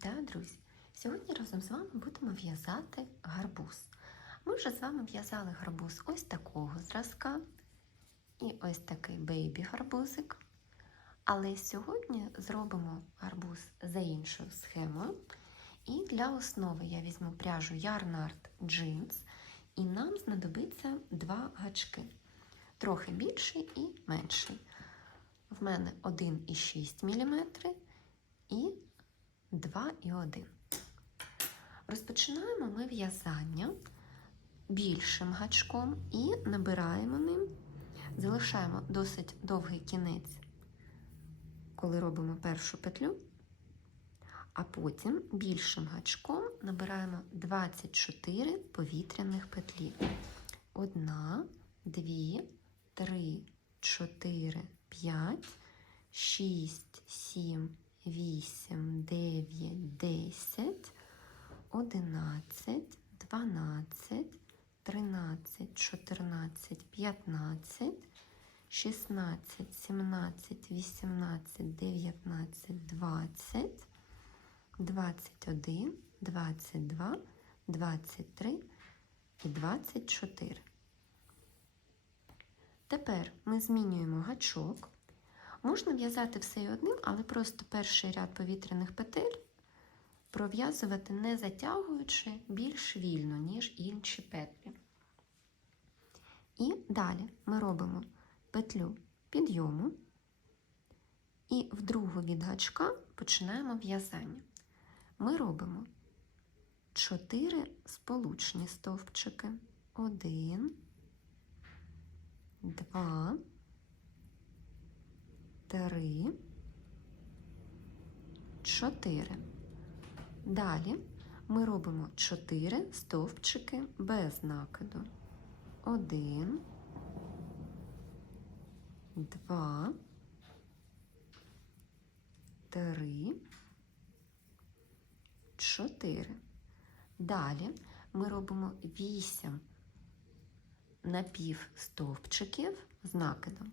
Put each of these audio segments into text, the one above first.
Вітаю, друзі! Сьогодні разом з вами будемо в'язати гарбуз. Ми вже з вами в'язали гарбуз ось такого зразка і ось такий бейбі-гарбузик. Але сьогодні зробимо гарбуз за іншою схемою. І для основи я візьму пряжу Yarnart Jeans, і нам знадобиться два гачки. Трохи більший і менший. В мене 1,6 мм і 2,1. Розпочинаємо ми в'язання більшим гачком і набираємо ним, залишаємо досить довгий кінець, коли робимо першу петлю, а потім більшим гачком набираємо 24 повітряних петлі. Одна, дві, три, чотири, п'ять, шість, сім. 8, 9, 10, 11, 12, 13, 14, 15, 16, 17, 18, 19, 20, 21, 22, 23 і 24. Тепер ми змінюємо гачок. Можна в'язати все й одним, але просто перший ряд повітряних петель пров'язувати не затягуючи більш вільно, ніж інші петлі. І далі ми робимо петлю підйому і в другу від гачка починаємо в'язання. Ми робимо 4 сполучні стовпчики. 1, 2, три, чотири. Далі ми робимо чотири стовпчики без накиду. Один, два, три, чотири. Далі ми робимо вісім напівстовпчиків з накидом.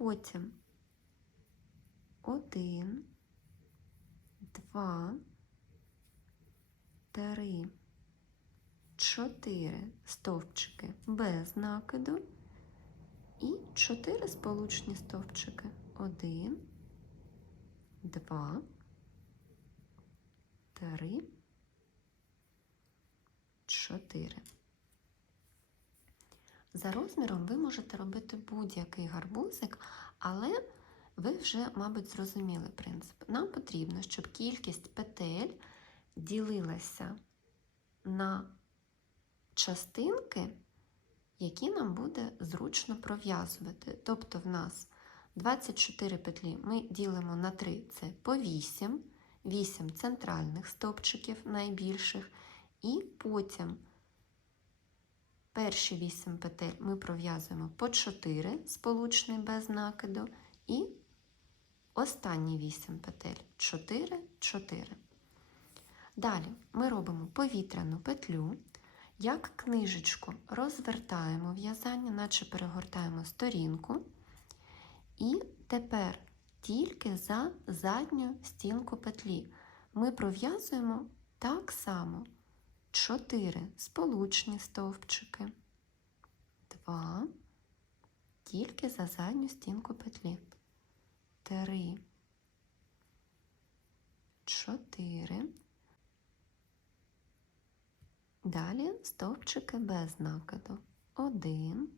Потім один, два, три, чотири стовпчики без накиду і чотири сполучні стовпчики. Один, два, три, чотири. За розміром ви можете робити будь-який гарбузик, але ви вже, мабуть, зрозуміли принцип. Нам потрібно, щоб кількість петель ділилася на частинки, які нам буде зручно пров'язувати. Тобто в нас 24 петлі ми ділимо на 3 це по 8, 8 центральних стовпчиків найбільших, і потім. Перші 8 петель ми пров'язуємо по 4 сполучний без накиду, і останні 8 петель 4, 4. Далі ми робимо повітряну петлю, як книжечку розвертаємо в'язання, наче перегортаємо сторінку. І тепер тільки за задню стінку петлі ми пров'язуємо так само. 4 сполучні стовпчики, 2, тільки за задню стінку петлі, 3, 4. Далі стовпчики без накиду. 1,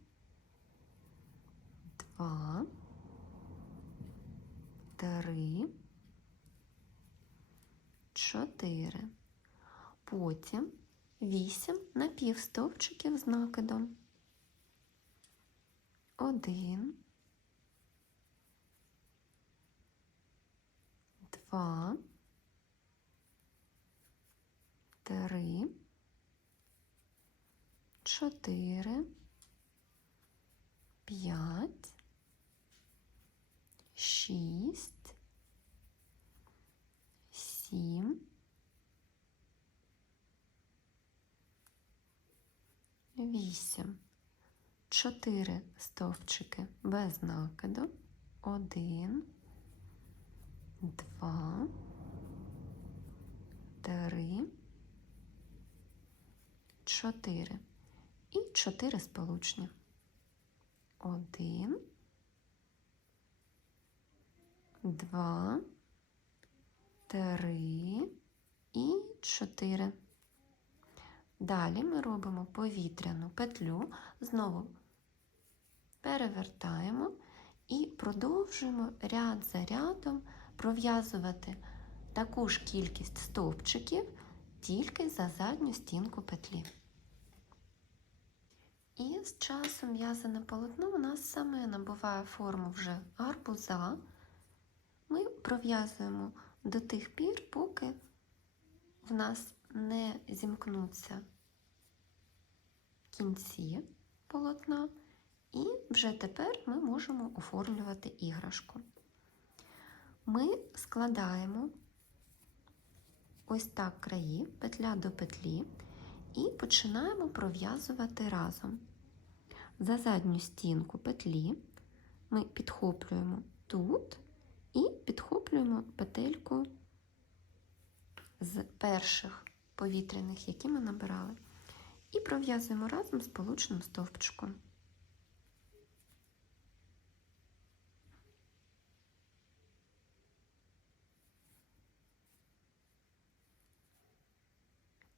2, 3, 4. Потім 8 напівстовпчиків з накидом. Один, два, три, чотири, п'ять, шість, сім, вісім. Чотири стовпчики без накиду. Один, два, три, чотири. І чотири сполучні. Один, два, три і чотири. Далі ми робимо повітряну петлю, знову перевертаємо і продовжуємо ряд за рядом пров'язувати таку ж кількість стовпчиків тільки за задню стінку петлі. І з часом в'язане полотно у нас саме набуває форму вже гарбуза. Ми пров'язуємо до тих пір, поки в нас не зімкнуться кінці полотна, і вже тепер ми можемо оформлювати іграшку. Ми складаємо ось так краї, петля до петлі, і починаємо пров'язувати разом. За задню стінку петлі ми підхоплюємо тут і підхоплюємо петельку з перших повітряних, які ми набирали, і пров'язуємо разом з полученим стовпчиком.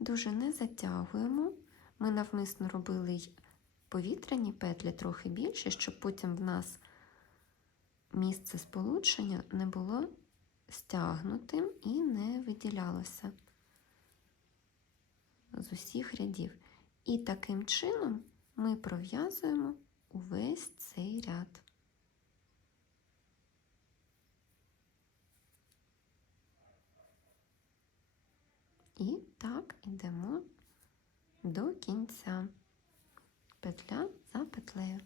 Дуже не затягуємо. Ми навмисно робили повітряні петлі трохи більше, щоб потім в нас місце сполучення не було стягнутим і не виділялося з усіх рядів. І таким чином ми пров'язуємо увесь цей ряд. І так йдемо до кінця петля за петлею.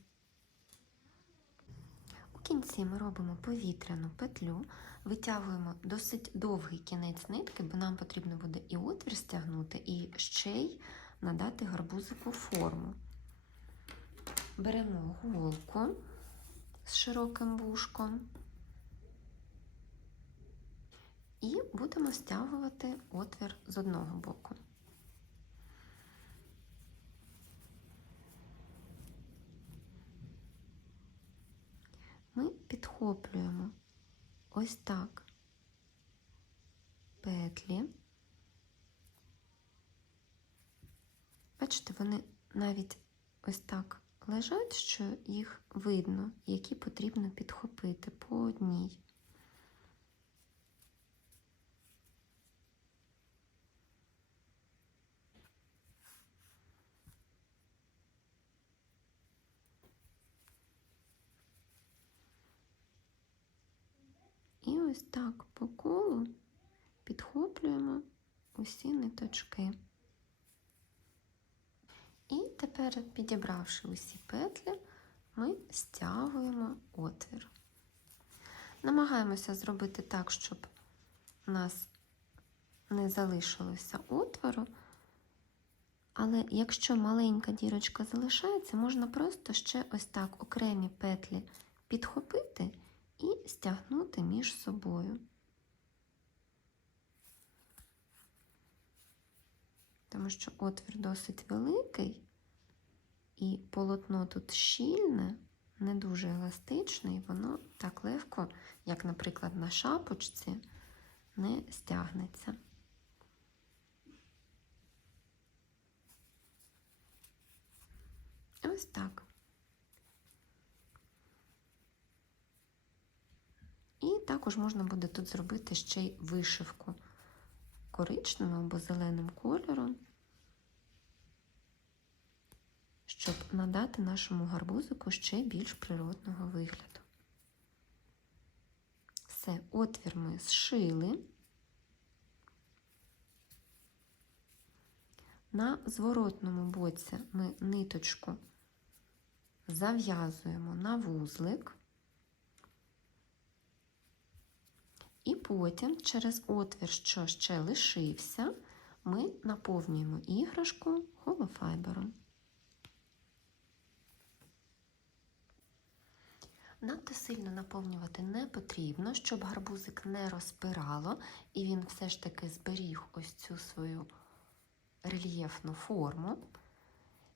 У кінці ми робимо повітряну петлю, витягуємо досить довгий кінець нитки, бо нам потрібно буде і отвір стягнути, і ще й надати гарбузику форму. Беремо голку з широким вушком і будемо стягувати отвір з одного боку. Ми підхоплюємо ось так петлі. Бачите, вони навіть ось так лежать, що їх видно, які потрібно підхопити по одній. І ось так по колу підхоплюємо усі ниточки. І тепер, підібравши усі петлі, ми стягуємо отвір. Намагаємося зробити так, щоб у нас не залишилося отвору. Але якщо маленька дірочка залишається, можна просто ще ось так окремі петлі підхопити і стягнути між собою. Тому що отвір досить великий, і полотно тут щільне, не дуже еластичне, і воно так легко, як, наприклад, на шапочці, не стягнеться. Ось так. І також можна буде тут зробити ще й вишивку коричневим або зеленим кольором, щоб надати нашому гарбузику ще більш природного вигляду. Все. Отвір ми зшили. На зворотному боці ми ниточку зав'язуємо на вузлик. І потім через отвір, що ще лишився, ми наповнюємо іграшку холофайбером. Надто сильно наповнювати не потрібно, щоб гарбузик не розпирало, і він все ж таки зберіг ось цю свою рельєфну форму.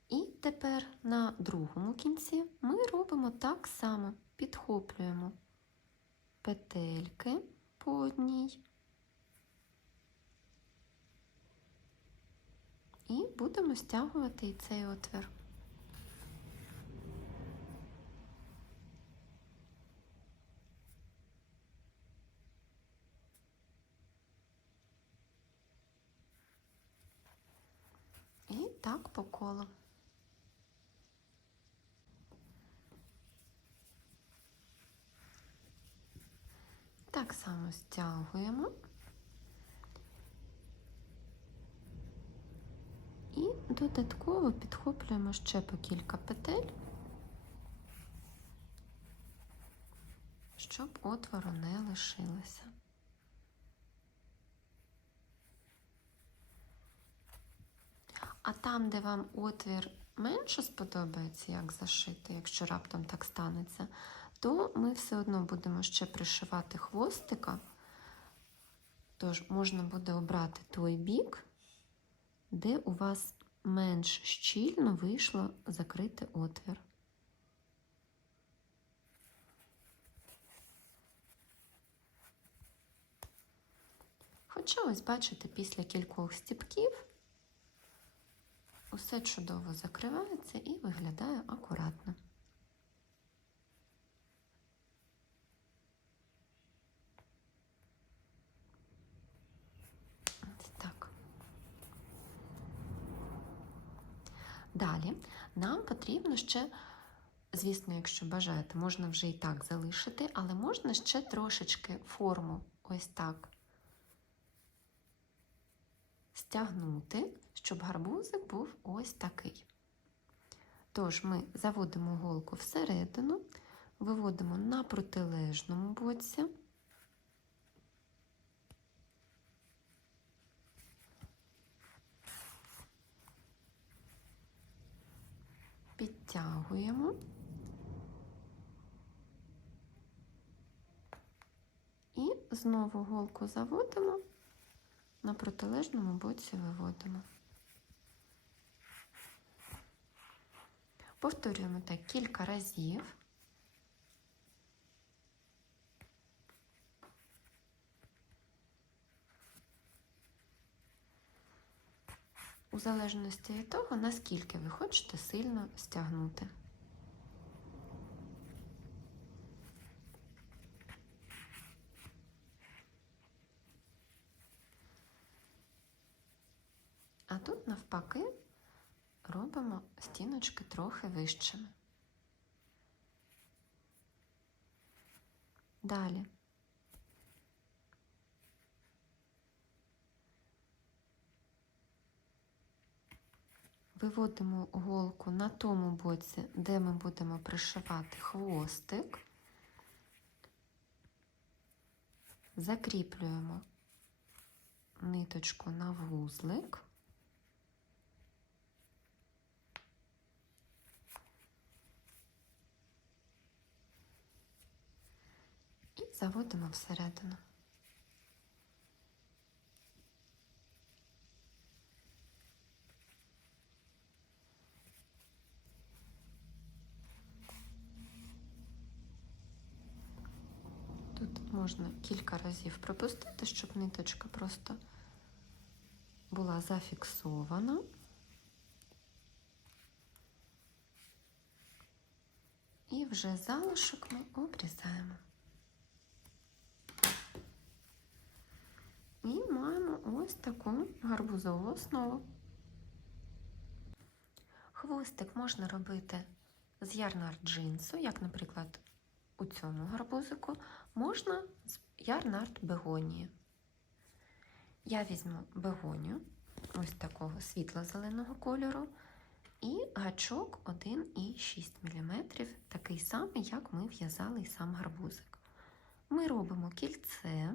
І тепер на другому кінці ми робимо так само, підхоплюємо петельки по одній і будемо стягувати цей отвір. І так по колу. Так само стягуємо. І додатково підхоплюємо ще по кілька петель, щоб отвору не лишилося. А там, де вам отвір менше сподобається, як зашити, якщо раптом так станеться, то ми все одно будемо ще пришивати хвостика. Тож можна буде обрати той бік, де у вас менш щільно вийшло закрити отвір. Хоча ось бачите, після кількох стіпків усе чудово закривається і виглядає акуратно. Так. Далі нам потрібно ще, звісно, якщо бажаєте, можна вже і так залишити, але можна ще трошечки форму ось так стягнути, щоб гарбузик був ось такий. Тож ми заводимо голку всередину, виводимо на протилежному боці. Підтягуємо і знову голку заводимо, на протилежному боці виводимо. Повторюємо так кілька разів. У залежності від того, наскільки ви хочете сильно стягнути. А тут навпаки робимо стіночки трохи вищими. Далі. Виводимо голку на тому боці, де ми будемо пришивати хвостик, закріплюємо ниточку на вузлик. І заводимо всередину. Тут можна кілька разів пропустити, щоб ниточка просто була зафіксована. І вже залишок ми обрізаємо. І маємо ось таку гарбузову основу. Хвостик можна робити з ярнар джинсу, як, наприклад, у цьому гарбузику, можна з ярнард бегонії. Я візьму бегонію, ось такого світло-зеленого кольору, і гачок 1,6 мм, такий самий, як ми в'язали і сам гарбузик. Ми робимо кільце,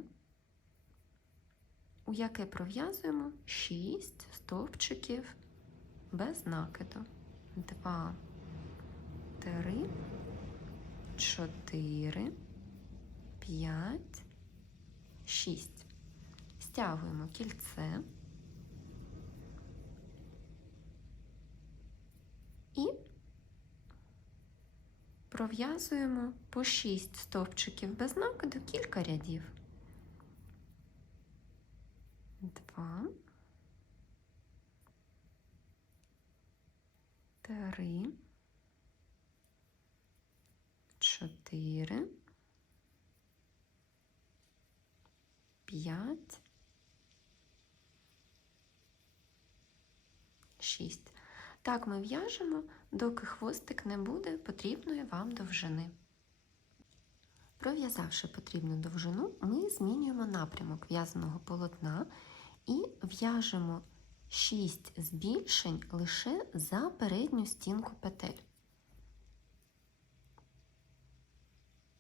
у яке пров'язуємо 6 стовпчиків без накиду. 2, 3, 4, 5, 6. Стягуємо кільце і пров'язуємо по 6 стовпчиків без накиду кілька рядів. 2, 3, 4, 5, 6. Так ми в'яжемо, доки хвостик не буде потрібної вам довжини. Пров'язавши потрібну довжину, ми змінюємо напрямок в'язаного полотна і в'яжемо 6 збільшень лише за передню стінку петель.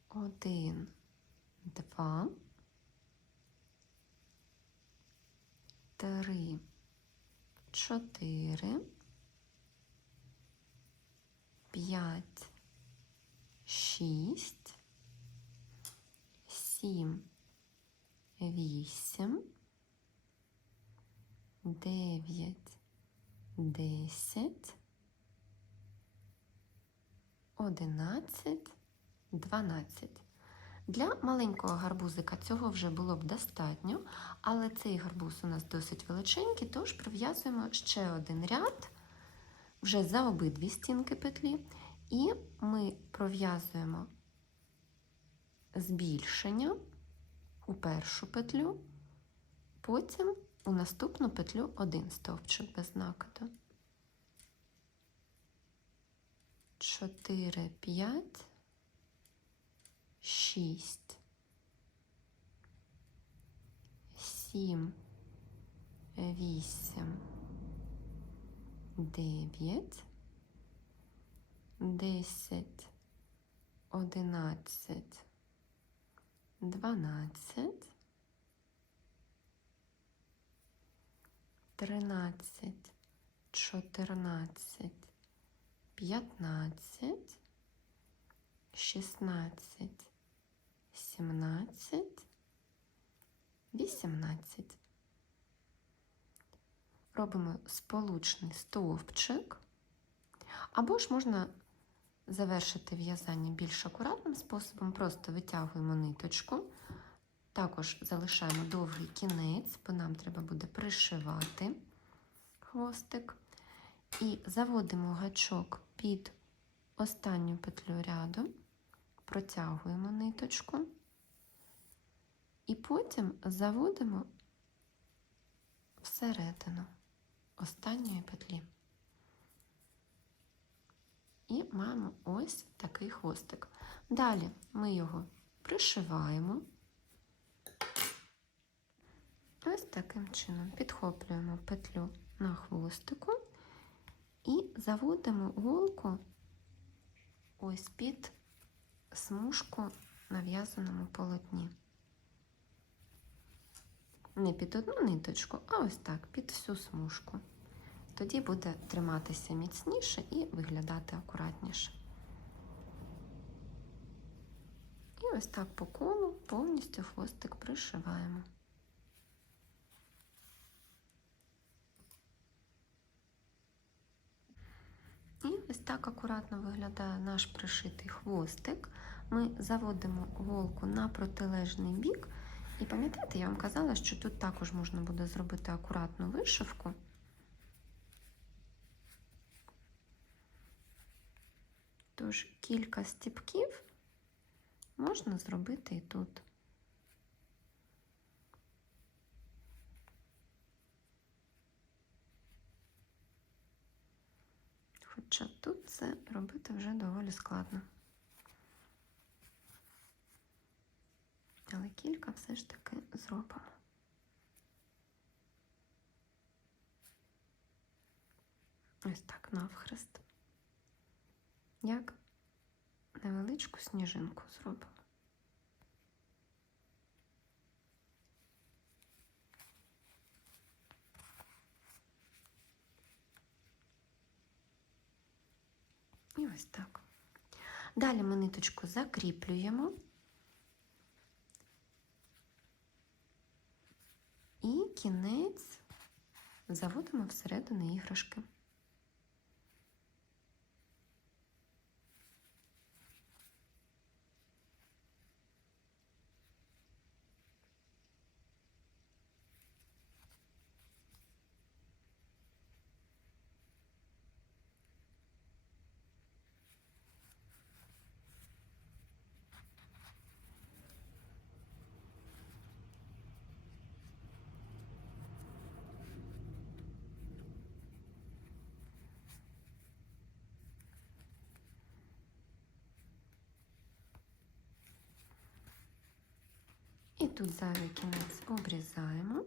Один, два, три, чотири, п'ять, шість, сім, вісім, дев'ять, десять, одинадцять, дванадцять. Для маленького гарбузика цього вже було б достатньо, але цей гарбуз у нас досить величенький, тож прив'язуємо ще один ряд вже за обидві стінки петлі, і ми пров'язуємо збільшення у першу петлю, потім у наступну петлю один стовпчик без накиду. 4, 5, 6, 7, 8, 9, 10, 11, 12, 13, 14, 15, 16, 17, 18. Робимо сполучний стовпчик, або ж можна завершити в'язання більш акуратним способом, просто витягуємо ниточку, також залишаємо довгий кінець, бо нам треба буде пришивати хвостик. І заводимо гачок під останню петлю ряду, протягуємо ниточку, і потім заводимо всередину останньої петлі. І маємо ось такий хвостик. Далі ми його пришиваємо. Ось таким чином підхоплюємо петлю на хвостику і заводимо голку ось під смужку на в'язаному полотні. Не під одну ниточку, а ось так, під всю смужку. Тоді буде триматися міцніше і виглядати акуратніше. І ось так по колу повністю хвостик пришиваємо. І ось так акуратно виглядає наш пришитий хвостик. Ми заводимо голку на протилежний бік. І пам'ятаєте, я вам казала, що тут також можна буде зробити акуратну вишивку. Тож кілька стіпків можна зробити і тут. Хоча тут це робити вже доволі складно. Але кілька все ж таки зробимо. Ось так навхрест. Як невеличку сніжинку зробимо. І ось так. Далі ми ниточку закріплюємо і кінець заводимо всередину іграшки. І тут зайвий кінець обрізаємо.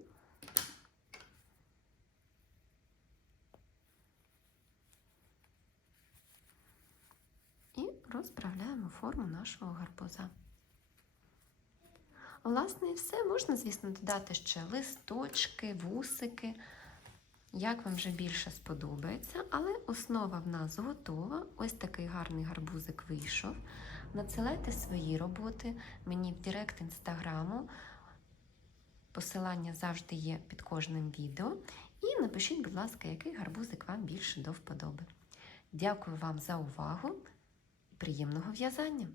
І розправляємо форму нашого гарбуза. Власне, і все. Можна, звісно, додати ще листочки, вусики, як вам вже більше сподобається, але основа в нас готова. Ось такий гарний гарбузик вийшов. Надсилайте свої роботи мені в Директ інстаграму. Посилання завжди є під кожним відео. І напишіть, будь ласка, який гарбузик вам більше до вподоби. Дякую вам за увагу приємного в'язання!